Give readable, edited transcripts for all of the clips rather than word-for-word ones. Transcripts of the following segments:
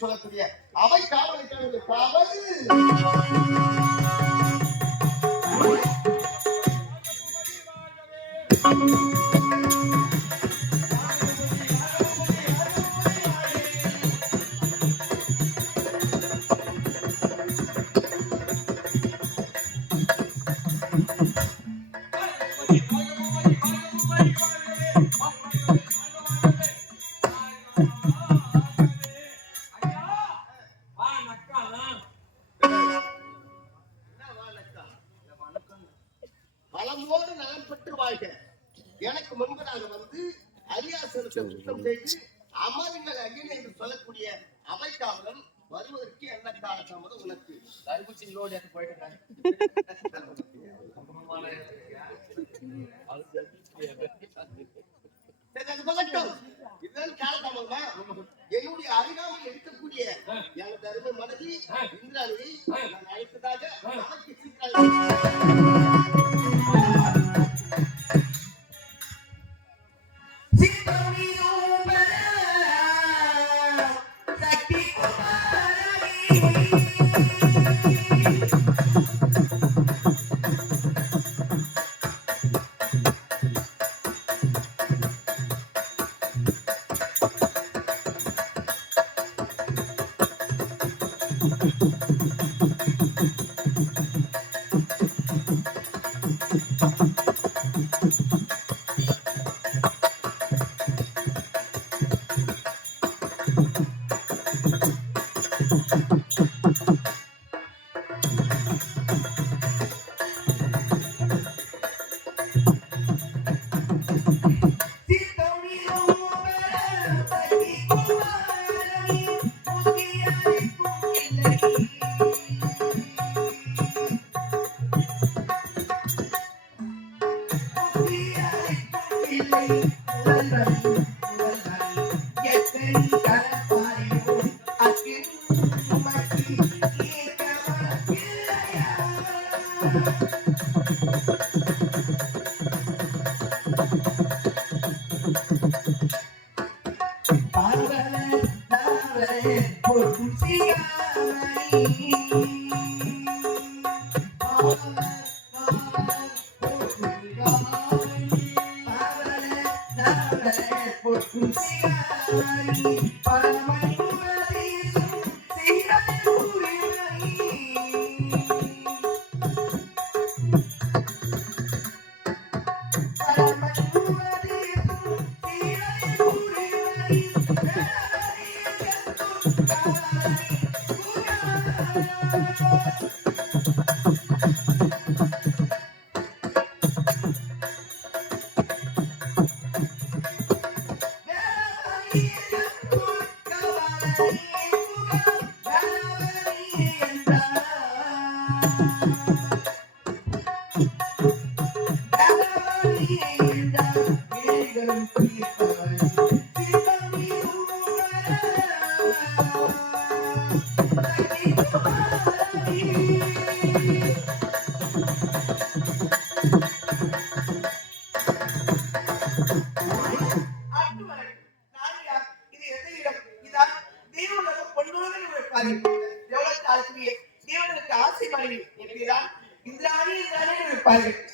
சொல்லக்கூடிய அவை காவல் காவல் வளமோடு நலம் பெற்று வாழ்க. எனக்கு முன்பதாக வந்து அரியாசனத்தை சுத்தம் செய்து அமருங்கள் அகில் என்று சொல்லக்கூடிய அவைக்காவலன் வருவதற்கு என்ன கால தாமதம் உனக்கு? தர்பூச்சிங்களோடு போயிட்டு இதுதான் காலதாமதமா? என்னுடைய அருகாமல் இருக்கக்கூடிய எனது அருமை மனைவி இந்திராணியை நான் அழைத்ததாக நமக்கு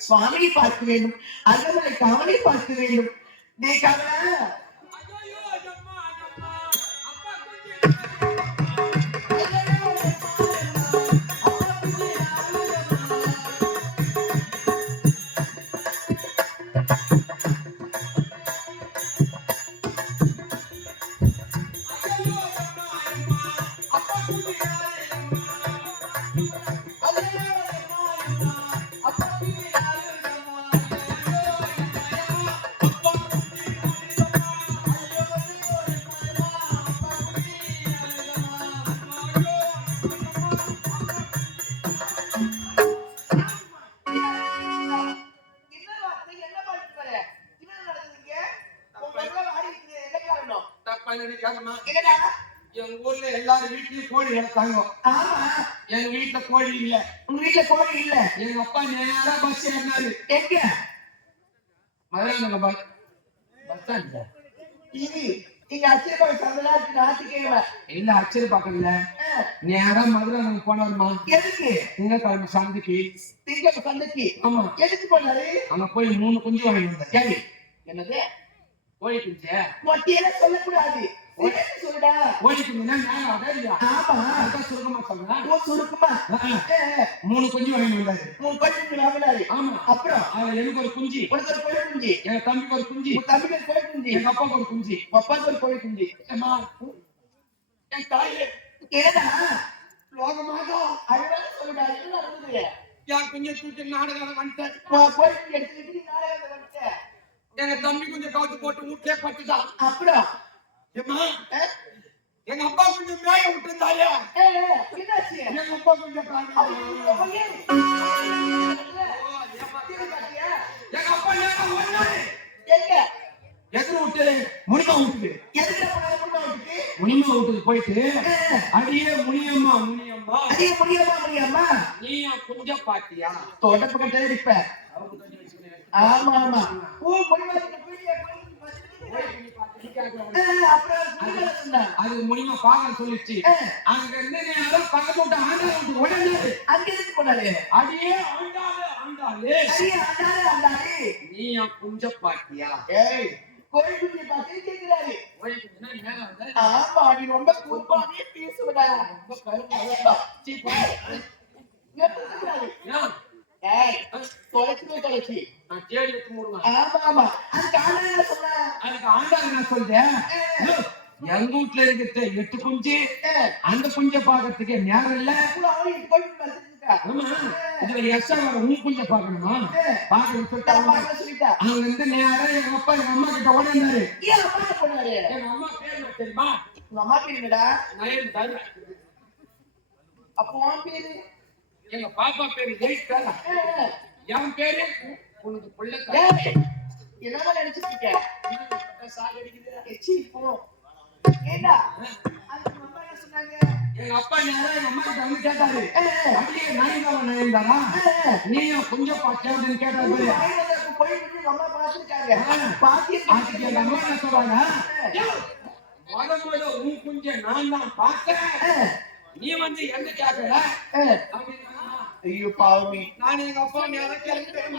சுவாமியை பார்க்க வேண்டும், அகமலை காவலை பார்க்க வேண்டும். நீ கவலை எங்க ஊர்ல எல்லாரும் வீட்லயும் கோழி வளர்த்தாங்க. எங்க வீட்டுல கோழி இல்ல. உங்க வீட்டுல கோழி இல்ல? எங்க அப்பா நேரா பஸ் ஏறினாரு. எங்க? மதுரை பஸ் ஸ்டாண்ட்ல. இது இங்க அச்சிரப்பாக்க சந்தலா ஞாயிற்றுக்கிழமை இல்ல அச்சிரப்பாக்கல, நேரா மதுரை போனாருமா. எதுக்கு? திங்கக்கிழமை சந்தைக்கு. திங்கக்கிழமை சந்தைக்கு? ஆமா. எதுக்கு போனாரு? அங்க போய் 3 குஞ்சு வாங்கி வந்தாரு. என்னது? கோழி குஞ்சு மொட்டையில சொல்லக்கூடாது, சொல்லுடா. கோழி குஞ்சுனா நேரம் அதே இல்லையா? ஆமா, அதான் சுருக்கமா சொல்றேன். ஓ சுருக்குமா? 3 குஞ்சு வாங்கி வந்தாரு. 3 குஞ்சு வாங்கினாரு. ஆமா. அப்புறம் எனக்கு ஒரு குஞ்சு, உனக்கு ஒரு கோழி குஞ்சு, எங்க தம்பிக்கு ஒரு குஞ்சு, உன் தம்பிக்கு ஒரு கோழி குஞ்சு, எங்க அப்பாவுக்கு ஒரு குஞ்சு, அப்பாவுக்கு ஒரு கோழி குஞ்சு. அம்மா என் தாயே ஏடா லோகமாக அழுவாத சொல்லுடா. என்ன நடந்தது? என் குஞ்சை தூக்கி நாடகம் வந்துட்டேன். கோழி குஞ்சு எடுத்துக்கிட்டு நீ நாடகத்தை வந்துட்ட. எங்க தம்பி கொஞ்சம் கவுத்து போட்டு வீட்டே பட்டுதான். அப்புறம் எங்க அப்பா கொஞ்சம் மேய விட்டுருந்தாயா? என்னாச்சு? எங்க அப்பா கொஞ்சம் எங்க அப்பா நேரம் ஒண்ணாரு. எங்க? எதிர விட்டு முனிமா வீட்டுக்கு. எதுல போனாரு? முனிமா வீட்டுக்கு. முனிமா வீட்டுக்கு போயிட்டு அடியே முனியம்மா முனியம்மா அடியே முனியம்மா முனியம்மா நீ கொஞ்சம் பாத்தியா? தொடப்பு கட்ட இருப்ப. ஆமா ஆமா. ஓ முனிமா அது முனிமா பாக்க சொல்லிச்சு. அங்க இருந்து நேரம் பக்கத்து விட்டு ஆண்டா விட்டு உடனே அங்க எதுக்கு போனாரு? அடியே ஆண்டாளே ஆண்டாளே அடியே ஆண்டாளே ஆண்டாளே நீ கொஞ்சம் பாத்தியா? ஏய் கோழி குஞ்சு பார்த்து கேக்குறாரு. கோழி குஞ்சுனா நேரம் வந்து ஆமா, நீ ரொம்ப கூர்மாவே பேசுவடா. ரொம்ப கருப்பா ஏய் தொலைச்சி நான் தேடி எடுத்து மூடுவேன். ஆமா ஆமா. அதுக்கு ஆண்டாளே என்ன சொன்னா? அதுக்கு ஆண்டாள் நான் சொல்றேன், எங்க வீட்டுல இருக்கிற 8 குஞ்சு அந்த குஞ்சை பாக்கிறதுக்கு நேரம் இல்ல. இதுல எக்ஸ்ட்ரா உன் குஞ்சை பாக்கணுமா? பாக்கணும் சொல்லிட்டா. அங்க இருந்து நேரம் எங்க அப்பா எங்க அம்மா கிட்ட ஓடினாரு. எங்க அம்மா பேர் என்ன தெரியுமா? உங்க அம்மா பேருடா நயன் தாரு. அப்போ உன் பேரு? எங்க பாப்பா பேரு ஜெயித்தா. என் பேரு உனக்கு பிள்ளை. என்னமா நினைச்சிட்டு இருக்க? எங்க அப்பா நேரம் எங்க அம்மா கிட்ட வந்து கேட்டாரு, அப்படியே நயன்தாரா நயன்தாரா நீயும் கொஞ்சம் பாத்தியான்னு கேட்டாரு. அதுக்கு எங்க அம்மா என்ன சொல்றாங்க, முதல்ல உன் குஞ்ச நான் தான் பார்த்தேன், நீ வந்து என்ன கேட்கல அப்படின்னு. ஐயோ பாவமே, நான் எங்க அப்பா நேரம் கிளம்பிட்டோம்.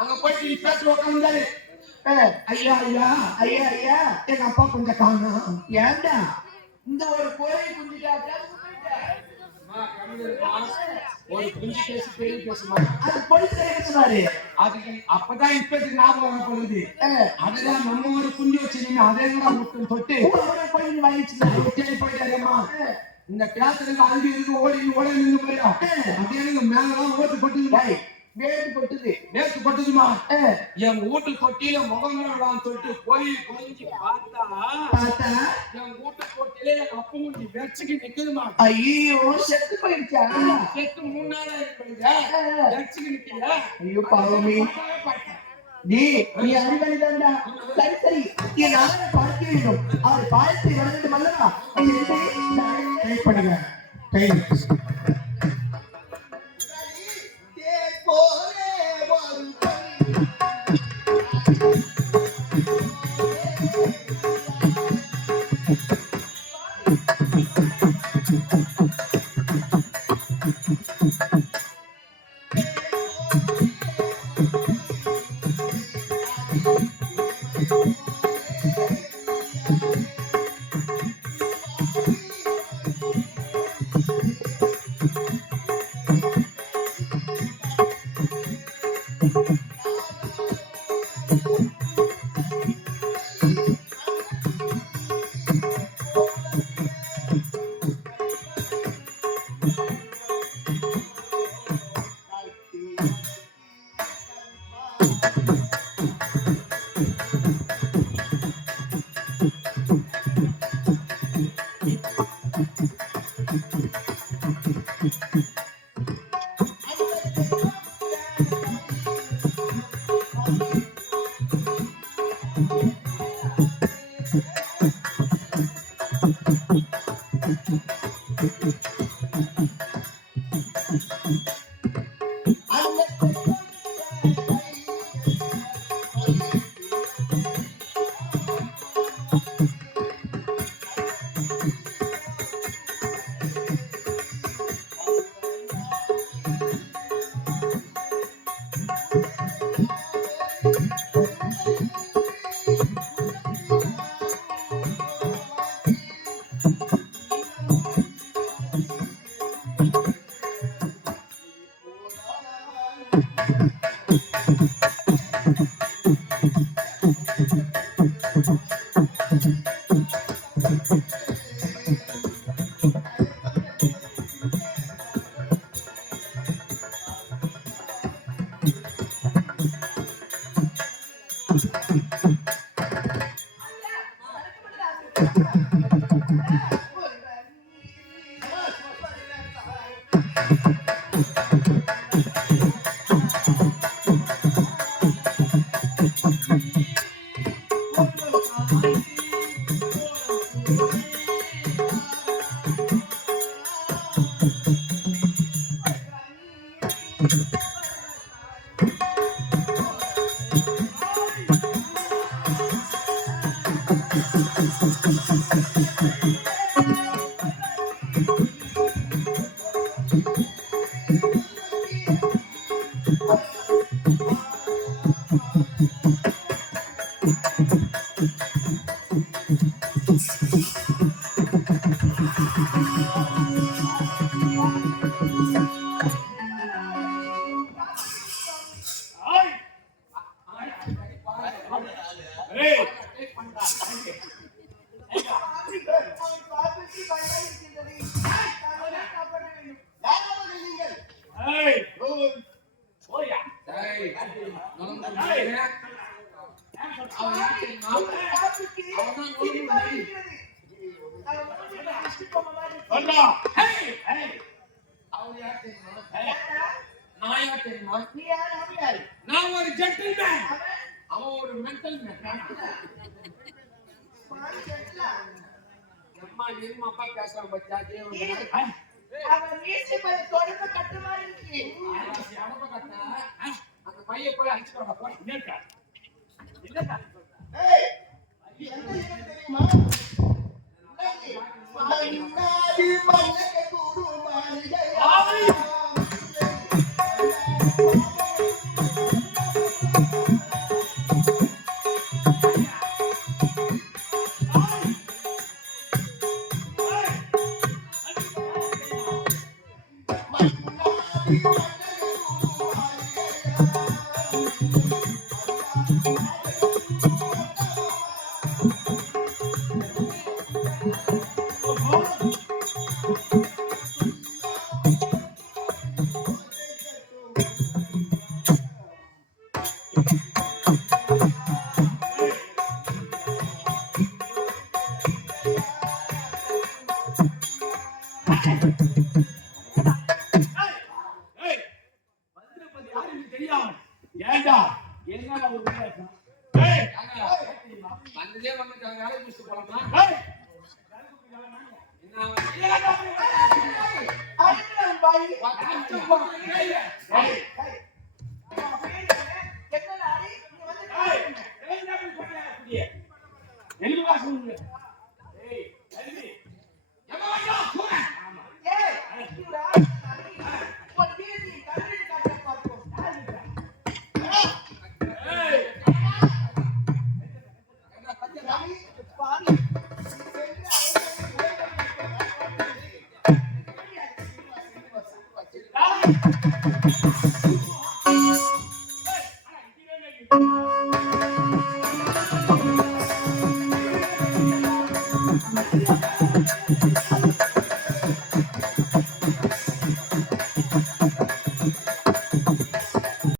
அங்க போயிட்டு பேச்சு உட்காந்தாரு. ஐயா ஐயா ஐயா ஐயா எங்க அப்பா கொஞ்சம் காணும். ஏண்டா இந்த ஒரு கோழி குஞ்சுட்டா ஒரு குஞ்சு பேசி பெரிய பேசுமா? அது பொழுது சொன்னாரு. அதுக்கு அப்பதான் இப்படி ஞாபகம் போகுது. அதுதான் நம்ம ஒரு குஞ்சு வச்சிருந்தீங்க, அதே முட்டும் தொட்டு வாங்கிச்சு போயிட்டாருமா. இந்த பேசுறது அங்கே இருக்கு ஓடி ஓட நின்று போயிடும். அதே மேலதான் ஓட்டு போட்டு வேறு கொட்டுது. நேத்து கொட்டுதுமா ஆ, என் வீட்டு தொட்டியில முகங்களான்னு சொல்லிட்டு போய் குனிஞ்சு பார்த்தா பார்த்தா என் வீட்டு தொட்டியில என் அப்பா குஞ்சு வெச்சுக்கு நிக்குதுமா. ஐயோ செத்து போயிடுச்சா? செத்து 3 நாளா இருக்கிறது ஆ, வெச்சுக்கு நிக்கல. ஐயோ பாவமே. நீ நீ அறிவழிதான்டா. சரி சரி, என் ஆளை பார்க்க வேண்டும். அவர் பார்த்து வரவேண்டும் அல்லவா? நீ ட்ரை பண்ணுங்க. தேன் போலே வரும் பொன். யாராவது நீங்கள்? நான் ஒரு ஜென்டில்மேன், அவன் ஒரு மென்டல் மேன். அம்மா நிர்மாப்பா பேசுறான் பச்சா தேவன். அவன் வீட்டு மேல தொடர்ந்து கட்டு மாதிரி இருக்கு. அந்த பைய போய் அடிச்சுக்கோங்க போ. ஏய், எந்த இடம் தெரியுமா? மன்னாடி மன்னக குரு மாளிகையா. யாருக்கு தெரியாது ஏண்டா என்ன ஒரு வித்தியாசம் வந்ததே வந்துட்டாங்க வேலை முடிச்சுட்டு போலாமா என்ன